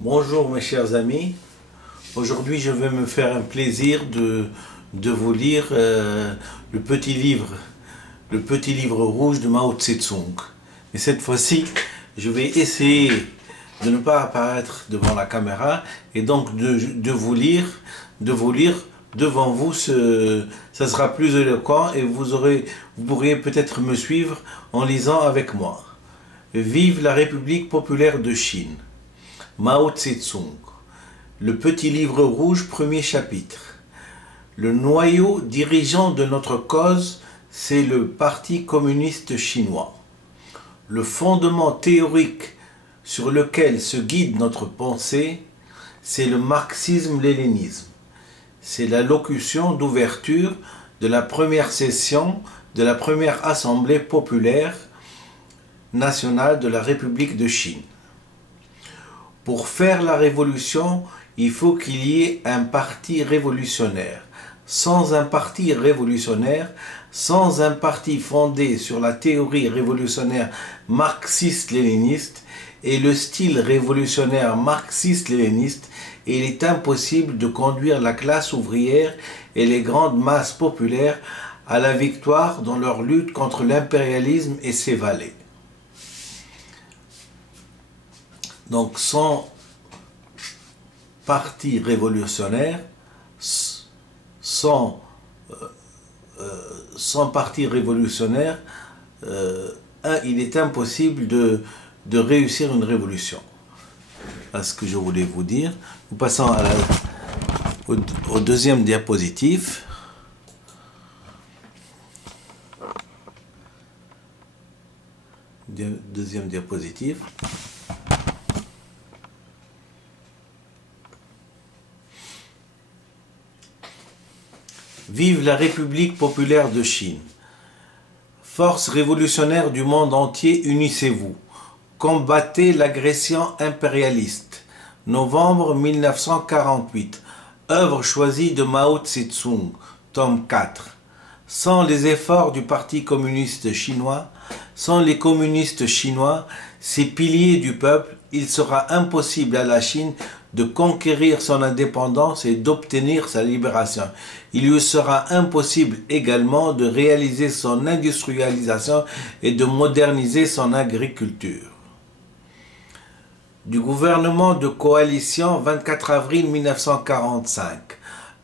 Bonjour mes chers amis, aujourd'hui je vais me faire un plaisir de vous lire le petit livre rouge de Mao Tse-tung. Mais cette fois-ci, je vais essayer de ne pas apparaître devant la caméra et donc de vous lire devant vous. Ça sera plus éloquent et vous pourriez peut-être me suivre en lisant avec moi. Vive la République populaire de Chine. Mao Tse-tung. Le petit livre rouge, premier chapitre. Le noyau dirigeant de notre cause, c'est le Parti communiste chinois. Le fondement théorique sur lequel se guide notre pensée, c'est le marxisme-léninisme. C'est la locution d'ouverture de la première session de la première Assemblée populaire nationale de la République de Chine. Pour faire la révolution, il faut qu'il y ait un parti révolutionnaire. Sans un parti révolutionnaire, sans un parti fondé sur la théorie révolutionnaire marxiste-léniniste et le style révolutionnaire marxiste-léniniste, il est impossible de conduire la classe ouvrière et les grandes masses populaires à la victoire dans leur lutte contre l'impérialisme et ses valets. Donc sans parti révolutionnaire, sans parti révolutionnaire, il est impossible de réussir une révolution. Voilà ce que je voulais vous dire. Nous passons au deuxième diapositive. Deuxième diapositive. Vive la République populaire de Chine. Forces révolutionnaires du monde entier, unissez-vous. Combattez l'agression impérialiste. Novembre 1948. Œuvre choisie de Mao Tse-tung, tome 4. Sans les efforts du Parti communiste chinois, sans les communistes chinois, ces piliers du peuple, il sera impossible à la Chine de conquérir son indépendance et d'obtenir sa libération. Il lui sera impossible également de réaliser son industrialisation et de moderniser son agriculture. Du gouvernement de coalition, 24 avril 1945.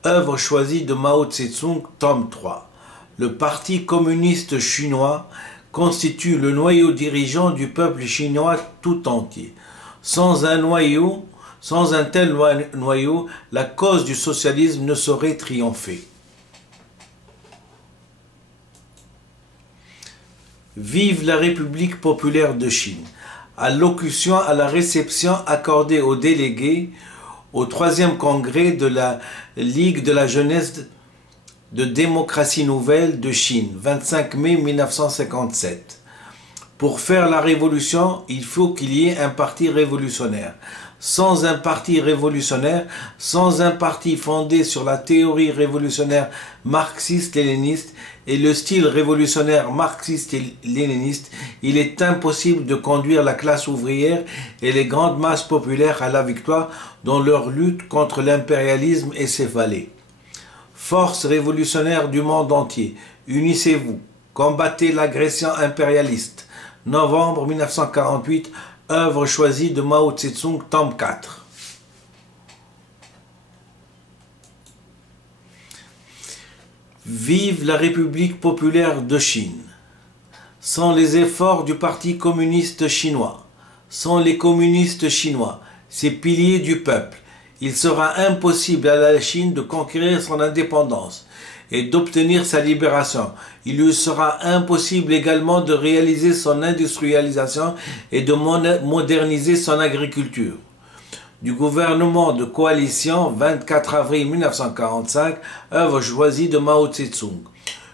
Œuvre choisie de Mao Tse-tung, tome 3. Le Parti communiste chinois constitue le noyau dirigeant du peuple chinois tout entier. Sans un tel noyau, la cause du socialisme ne saurait triompher. Vive la République populaire de Chine. Allocution à la réception accordée aux délégués au 3e congrès de la Ligue de la jeunesse de démocratie nouvelle de Chine, 25 mai 1957. Pour faire la révolution, il faut qu'il y ait un parti révolutionnaire. Sans un parti révolutionnaire, sans un parti fondé sur la théorie révolutionnaire marxiste-léniniste et le style révolutionnaire marxiste-léniniste, il est impossible de conduire la classe ouvrière et les grandes masses populaires à la victoire dans leur lutte contre l'impérialisme et ses valets. Forces révolutionnaires du monde entier, unissez-vous, combattez l'agression impérialiste. Novembre 1948, œuvre choisie de Mao Tse-tung, tome 4. Vive la République populaire de Chine. Sans les efforts du Parti communiste chinois, sans les communistes chinois, ces piliers du peuple, il sera impossible à la Chine de conquérir son indépendance et d'obtenir sa libération. Il lui sera impossible également de réaliser son industrialisation et de moderniser son agriculture. Du gouvernement de coalition, 24 avril 1945, œuvre choisie de Mao Tse-tung.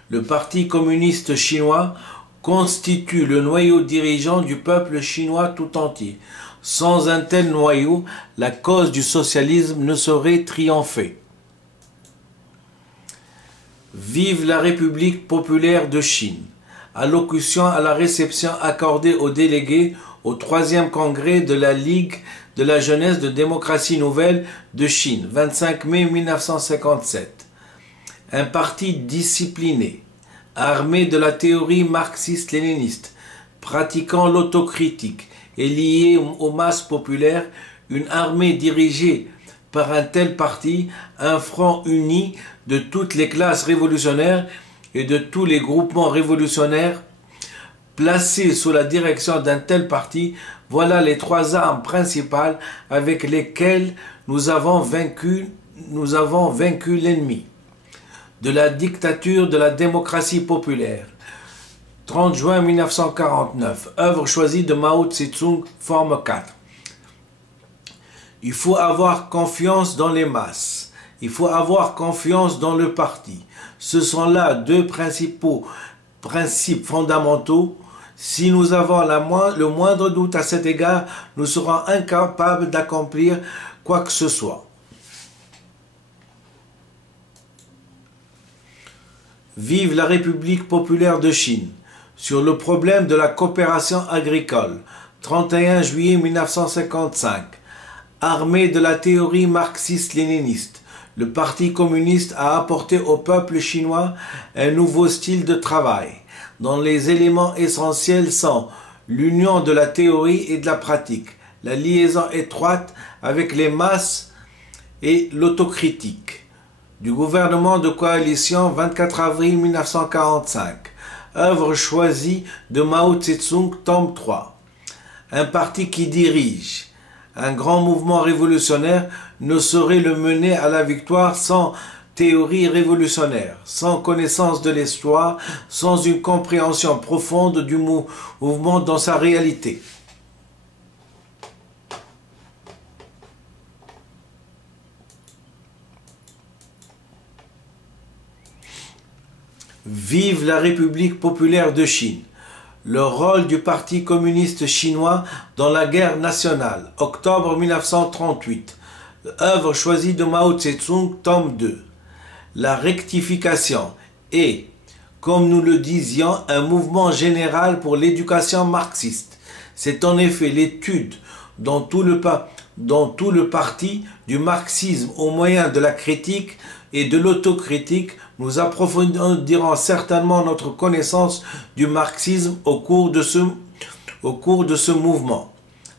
Le Parti communiste chinois constitue le noyau dirigeant du peuple chinois tout entier. Sans un tel noyau, la cause du socialisme ne saurait triompher. Vive la République populaire de Chine. Allocution à la réception accordée aux délégués au 3e congrès de la Ligue de la jeunesse de démocratie nouvelle de Chine, 25 mai 1957. Un parti discipliné, armé de la théorie marxiste-léniniste, pratiquant l'autocritique et lié aux masses populaires, une armée dirigée par un tel parti, un front uni de toutes les classes révolutionnaires et de tous les groupements révolutionnaires placés sous la direction d'un tel parti, voilà les 3 armes principales avec lesquelles nous avons vaincu l'ennemi. De la dictature de la démocratie populaire. 30 juin 1949, œuvre choisie de Mao Tse-tung, forme 4. Il faut avoir confiance dans les masses. Il faut avoir confiance dans le parti. Ce sont là 2 principes fondamentaux. Si nous avons le moindre doute à cet égard, nous serons incapables d'accomplir quoi que ce soit. Vive la République populaire de Chine. Sur le problème de la coopération agricole, 31 juillet 1955. Armé de la théorie marxiste-léniniste, le Parti communiste a apporté au peuple chinois un nouveau style de travail, dont les éléments essentiels sont l'union de la théorie et de la pratique, la liaison étroite avec les masses et l'autocritique. Du gouvernement de coalition, 24 avril 1945. Œuvre choisie de Mao Tse-tung, tome 3. Un parti qui dirige. Un grand mouvement révolutionnaire ne saurait le mener à la victoire sans théorie révolutionnaire, sans connaissance de l'histoire, sans une compréhension profonde du mouvement dans sa réalité. Vive la République populaire de Chine. Le rôle du Parti communiste chinois dans la guerre nationale, octobre 1938. Œuvre choisie de Mao Tse-tung, tome 2. La rectification est, comme nous le disions, un mouvement général pour l'éducation marxiste. C'est en effet l'étude dans tout le parti du marxisme au moyen de la critique et de l'autocritique. Nous approfondirons certainement notre connaissance du marxisme au cours de ce mouvement.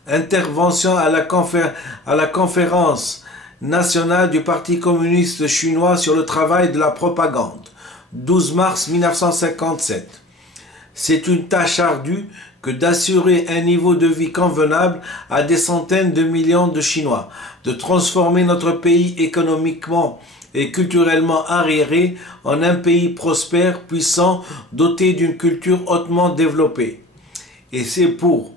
Intervention à la conférence nationale du Parti communiste chinois sur le travail de la propagande, 12 mars 1957. C'est une tâche ardue que d'assurer un niveau de vie convenable à des centaines de millions de Chinois, de transformer notre pays économiquement et culturellement arriéré en un pays prospère, puissant, doté d'une culture hautement développée. Et c'est pour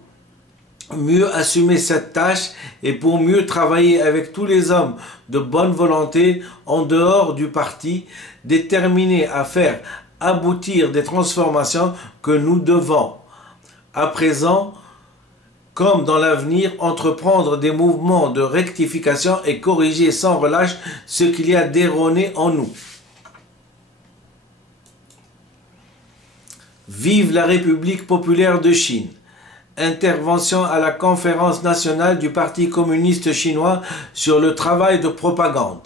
mieux assumer cette tâche et pour mieux travailler avec tous les hommes de bonne volonté en dehors du parti, déterminés à faire aboutir des transformations que nous devons, à présent, comme dans l'avenir, entreprendre des mouvements de rectification et corriger sans relâche ce qu'il y a d'erroné en nous. Vive la République populaire de Chine. Intervention à la conférence nationale du Parti communiste chinois sur le travail de propagande,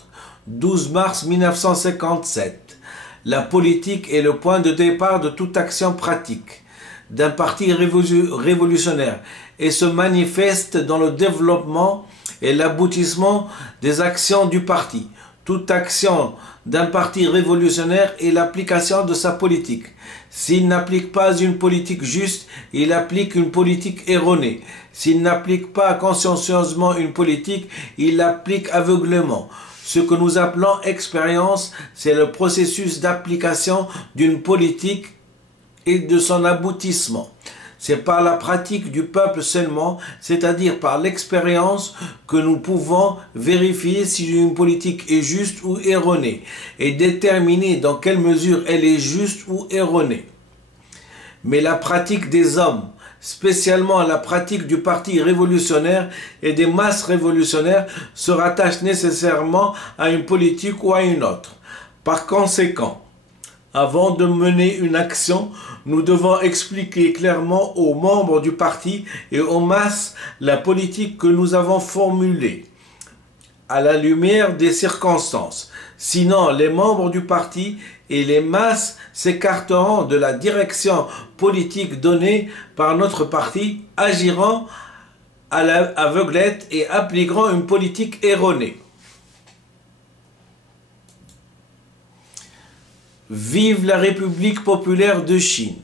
12 mars 1957. La politique est le point de départ de toute action pratique d'un parti révolutionnaire et se manifeste dans le développement et l'aboutissement des actions du parti. Toute action d'un parti révolutionnaire est l'application de sa politique. S'il n'applique pas une politique juste, il applique une politique erronée. S'il n'applique pas consciencieusement une politique, il l'applique aveuglément. Ce que nous appelons expérience, c'est le processus d'application d'une politique et de son aboutissement. C'est par la pratique du peuple seulement, c'est-à-dire par l'expérience, que nous pouvons vérifier si une politique est juste ou erronée et déterminer dans quelle mesure elle est juste ou erronée. Mais la pratique des hommes, spécialement la pratique du parti révolutionnaire et des masses révolutionnaires, se rattache nécessairement à une politique ou à une autre. Par conséquent, Avant de mener une action, nous devons expliquer clairement aux membres du parti et aux masses la politique que nous avons formulée, à la lumière des circonstances. Sinon, les membres du parti et les masses s'écarteront de la direction politique donnée par notre parti, agiront à l'aveuglette et appliqueront une politique erronée. Vive la République populaire de Chine.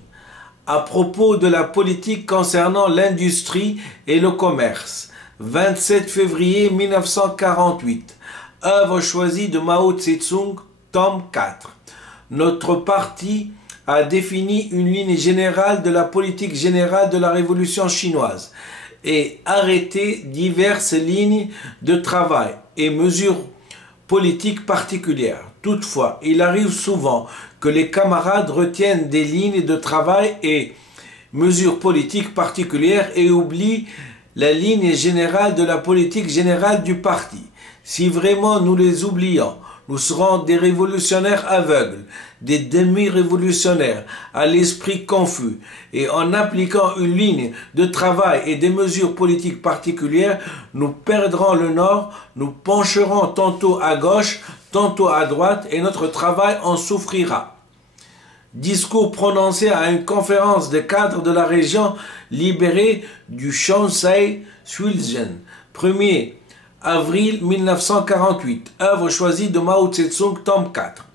À propos de la politique concernant l'industrie et le commerce, 27 février 1948, œuvre choisie de Mao Tse-tung, tome 4. Notre parti a défini une ligne générale de la politique générale de la révolution chinoise et arrêté diverses lignes de travail et mesures politiques particulières. Toutefois, il arrive souvent que les camarades retiennent des lignes de travail et mesures politiques particulières et oublient la ligne générale de la politique générale du parti. Si vraiment nous les oublions, nous serons des révolutionnaires aveugles, des demi-révolutionnaires à l'esprit confus, et en appliquant une ligne de travail et des mesures politiques particulières, nous perdrons le nord, nous pencherons tantôt à gauche, tantôt à droite, et notre travail en souffrira. Discours prononcé à une conférence des cadres de la région libérée du Shaanxi-Shenzhen, 1er avril 1948, œuvre choisie de Mao Tse-tung, tome 4.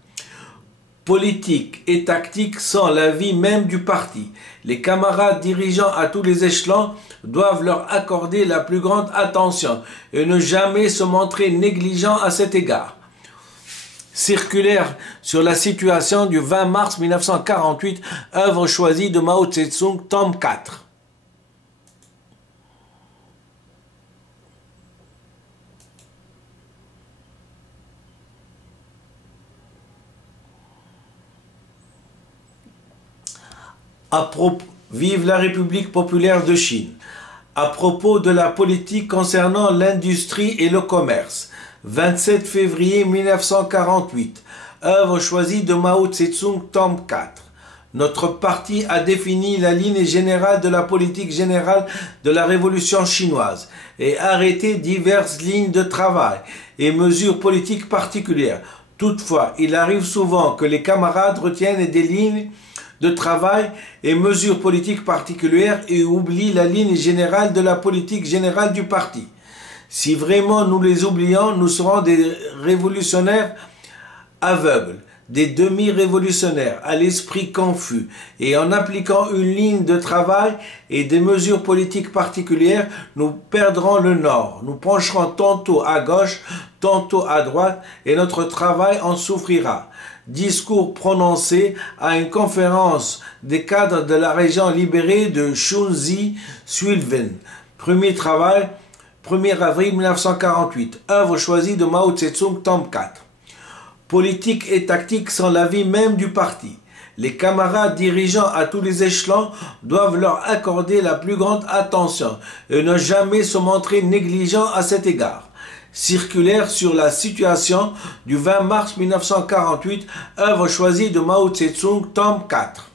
Politique et tactique sont la vie même du parti. Les camarades dirigeants à tous les échelons doivent leur accorder la plus grande attention et ne jamais se montrer négligents à cet égard. Circulaire sur la situation du 20 mars 1948, œuvre choisie de Mao Tse-tung, tome 4. Vive la République populaire de Chine. À propos de la politique concernant l'industrie et le commerce, 27 février 1948, œuvre choisie de Mao Tse-tung, tome 4. Notre parti a défini la ligne générale de la politique générale de la révolution chinoise et arrêté diverses lignes de travail et mesures politiques particulières. Toutefois, il arrive souvent que les camarades retiennent des lignes de travail et mesures politiques particulières et oublient la ligne générale de la politique générale du parti. Si vraiment nous les oublions, nous serons des révolutionnaires aveugles, des demi-révolutionnaires à l'esprit confus, et en appliquant une ligne de travail et des mesures politiques particulières, nous perdrons le nord, nous pencherons tantôt à gauche, tantôt à droite, et notre travail en souffrira. Discours prononcé à une conférence des cadres de la région libérée de Shaanxi-Shenzhen, 1er avril 1948, œuvre choisie de Mao Tse-tung, tome 4. Politique et tactique sont la vie même du parti. Les camarades dirigeants à tous les échelons doivent leur accorder la plus grande attention et ne jamais se montrer négligents à cet égard. Circulaire sur la situation du 20 mars 1948, œuvre choisie de Mao Tse-tung, tome 4.